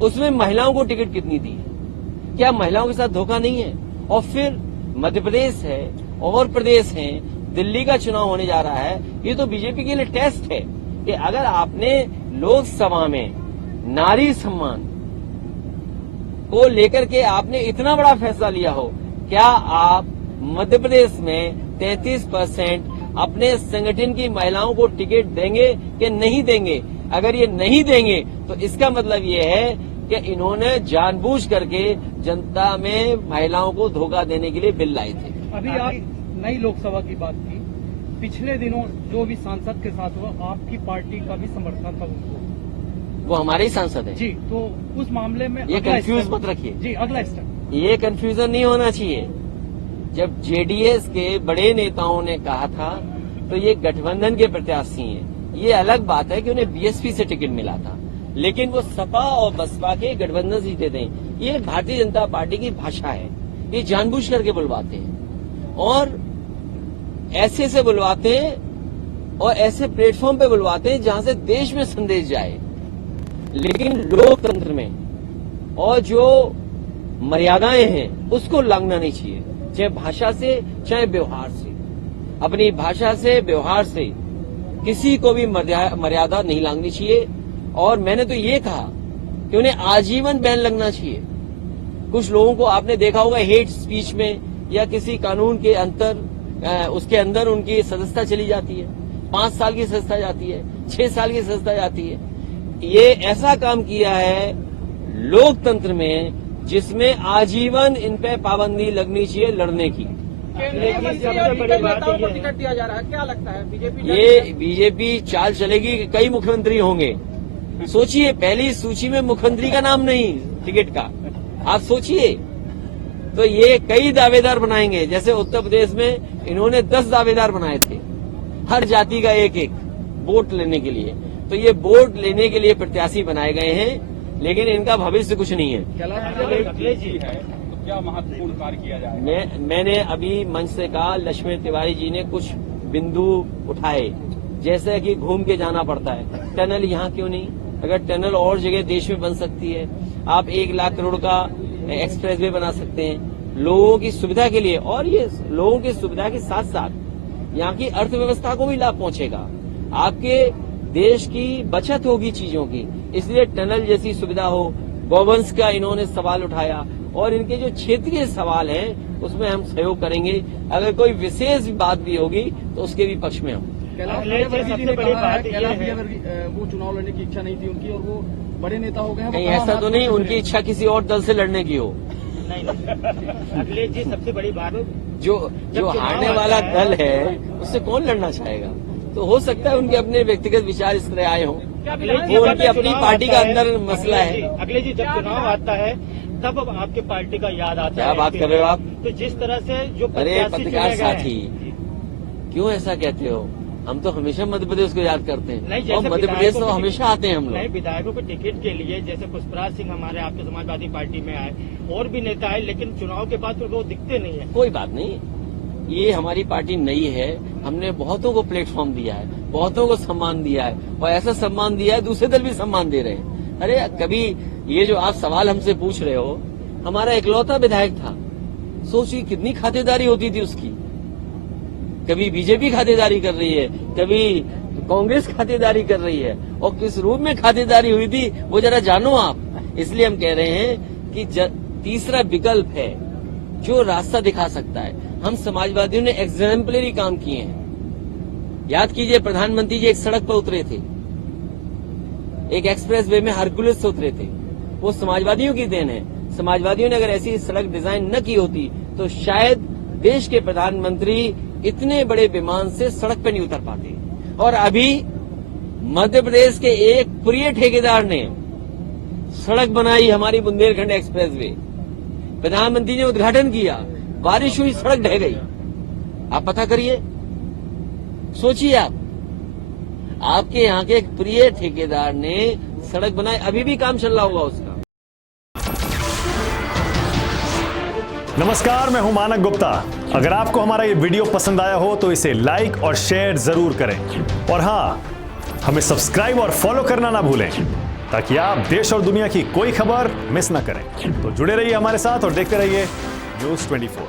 उसमें महिलाओं को टिकट कितनी दी है? क्या महिलाओं के साथ धोखा नहीं है? और फिर मध्य प्रदेश है और प्रदेश हैं, दिल्ली का चुनाव होने जा रहा है। ये तो बीजेपी के लिए टेस्ट है कि अगर आपने लोकसभा में नारी सम्मान को लेकर के आपने इतना बड़ा फैसला लिया हो, क्या आप मध्य प्रदेश में 33% अपने संगठन की महिलाओं को टिकट देंगे कि नहीं देंगे? अगर ये नहीं देंगे तो इसका मतलब ये है कि इन्होंने जानबूझ करके जनता में महिलाओं को धोखा देने के लिए बिल लाए थे। अभी आप नई लोकसभा की बात की, पिछले दिनों जो भी सांसद के साथ हुआ, आपकी पार्टी का भी समर्थन था उनको। वो हमारे ही सांसद है जी, तो उस मामले में ये कंफ्यूज मत रखिए जी, अगला स्टेप ये कंफ्यूजन नहीं होना चाहिए। जब जेडीएस के बड़े नेताओं ने कहा था तो ये गठबंधन के प्रत्याशी हैं। ये अलग बात है कि उन्हें बीएसपी से टिकट मिला था, लेकिन वो सपा और बसपा के गठबंधन जीते थे। ये भारतीय जनता पार्टी की भाषा है, ये जानबूझ करके बुलवाते हैं और ऐसे से बुलवाते हैं और ऐसे प्लेटफॉर्म पे बुलवाते हैं जहां से देश में संदेश जाए। लेकिन लोकतंत्र में और जो मर्यादाएं हैं उसको लांघना नहीं चाहिए, चाहे भाषा से चाहे व्यवहार से। अपनी भाषा से व्यवहार से किसी को भी मर्यादा नहीं लांघनी चाहिए। और मैंने तो ये कहा कि उन्हें आजीवन बैन लगना चाहिए। कुछ लोगों को आपने देखा होगा हेट स्पीच में या किसी कानून के उसके अंदर उनकी सदस्यता चली जाती है, 5 साल की सदस्यता जाती है, 6 साल की सदस्यता जाती है। ये ऐसा काम किया है लोकतंत्र में जिसमें आजीवन इन पे पाबंदी लगनी चाहिए लड़ने की। टिकट दिया जा रहा है, क्या लगता है बीजेपी? ये बीजेपी चाल चलेगी कि कई मुख्यमंत्री होंगे। सोचिए, पहली सूची में मुख्यमंत्री का नाम नहीं टिकट का, आप सोचिए। तो ये कई दावेदार बनाएंगे, जैसे उत्तर प्रदेश में इन्होंने 10 दावेदार बनाए थे, हर जाति का एक एक वोट लेने के लिए। तो ये वोट लेने के लिए प्रत्याशी बनाए गए हैं, लेकिन इनका भविष्य कुछ नहीं है। क्या महत्वपूर्ण कार्य किया जाए? मैंने अभी मंच से कहा, लक्ष्मण तिवारी जी ने कुछ बिंदु उठाए, जैसे कि घूम के जाना पड़ता है। टनल यहाँ क्यों नहीं? अगर टनल और जगह देश में बन सकती है, आप 1 लाख करोड़ का एक्सप्रेस वे बना सकते हैं लोगों की सुविधा के लिए। और ये लोगों की सुविधा के साथ साथ यहाँ की अर्थव्यवस्था को भी लाभ पहुंचेगा, आपके देश की बचत होगी चीजों की। इसलिए टनल जैसी सुविधा हो, गौवंश का इन्होंने सवाल उठाया, और इनके जो क्षेत्रीय सवाल हैं उसमें हम सहयोग करेंगे। अगर कोई विशेष बात भी होगी तो उसके भी पक्ष में हम। सबसे बड़ी बात वो चुनाव लड़ने की इच्छा नहीं थी उनकी और वो बड़े नेता हो गए हैं। नहीं, ऐसा तो नहीं उनकी इच्छा किसी और दल से लड़ने की हो। नहीं, अखिलेश जी, सबसे बड़ी बात जो हारने वाला दल है उससे कौन लड़ना चाहेगा? तो हो सकता है उनके अपने व्यक्तिगत विचार इस तरह आए हों, वो उनकी अपनी पार्टी का अंदर मसला है। अखिलेश जी, जब चुनाव आता है तब आपके पार्टी का याद आता है। क्या बात कर रहे हो आप? तो जिस तरह से जो अरे पत्रकार साथी, क्यों ऐसा कहते हो? हम तो हमेशा मध्य प्रदेश को याद करते हैं और मध्य प्रदेश तो हमेशा आते हैं हम लोग। नए विधायकों के टिकट के लिए जैसे पुष्पराज सिंह हमारे आपके समाजवादी पार्टी में आए, और भी नेता आए, लेकिन चुनाव के बाद वो दिखते नहीं है। कोई बात नहीं, ये हमारी पार्टी नई है, हमने बहुतों को प्लेटफॉर्म दिया है, बहुतों को सम्मान दिया है, और ऐसा सम्मान दिया है दूसरे दल भी सम्मान दे रहे हैं। अरे कभी ये जो आप सवाल हमसे पूछ रहे हो, हमारा इकलौता विधायक था, सोचिए कितनी खातेदारी होती थी उसकी। कभी बीजेपी खातेदारी कर रही है, कभी कांग्रेस खातेदारी कर रही है, और किस रूप में खातेदारी हुई थी वो जरा जानो आप। इसलिए हम कह रहे हैं कि तीसरा विकल्प है जो रास्ता दिखा सकता है। हम समाजवादियों ने एग्जाम्पलरी काम किए हैं। याद कीजिए, प्रधानमंत्री जी एक सड़क पर उतरे थे, एक एक्सप्रेस वे में हरकुलस से उतरे थे, वो समाजवादियों की देन है। समाजवादियों ने अगर ऐसी सड़क डिजाइन न की होती तो शायद देश के प्रधानमंत्री इतने बड़े विमान से सड़क पर नहीं उतर पाते। और अभी मध्य प्रदेश के एक प्रिय ठेकेदार ने सड़क बनाई, हमारी बुंदेलखंड एक्सप्रेस वे, प्रधानमंत्री ने उद्घाटन किया, बारिश हुई, सड़क ढह गई। आप पता करिए, सोचिए आपके यहाँ के एक प्रिय ठेकेदार ने सड़क बनाई, अभी भी काम चल रहा होगा उसका। नमस्कार, मैं हूं मानक गुप्ता। अगर आपको हमारा ये वीडियो पसंद आया हो तो इसे लाइक और शेयर जरूर करें, और हां, हमें सब्सक्राइब और फॉलो करना ना भूलें। ताकि आप देश और दुनिया की कोई खबर मिस ना करें। तो जुड़े रहिए हमारे साथ और देखते रहिए News 24।